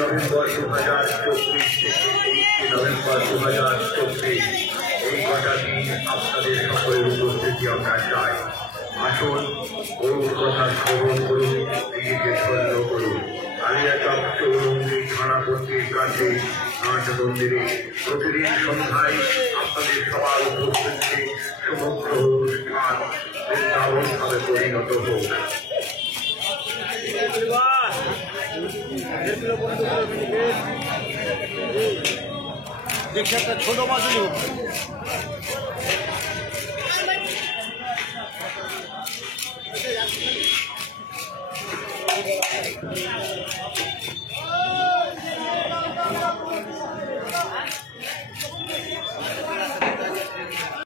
November 2024 থেকে November 2024 এই কটা দিন আপনাদের সকলের উপস্থিতি আমরা চাই। আসুন গরুর কথা শ্রবণ করুন, দিদিকে ধন্য করুন। আলিয়াচক চৌরঙ্গী থানাপতির কাছে নাট মন্দিরে প্রতিদিন সন্ধ্যায় আপনাদের সবার উপস্থিতিতে সমগ্র অনুষ্ঠান বৃন্দাবনভাবে পরিণত হোক। দেখি একটা ছোট মাছ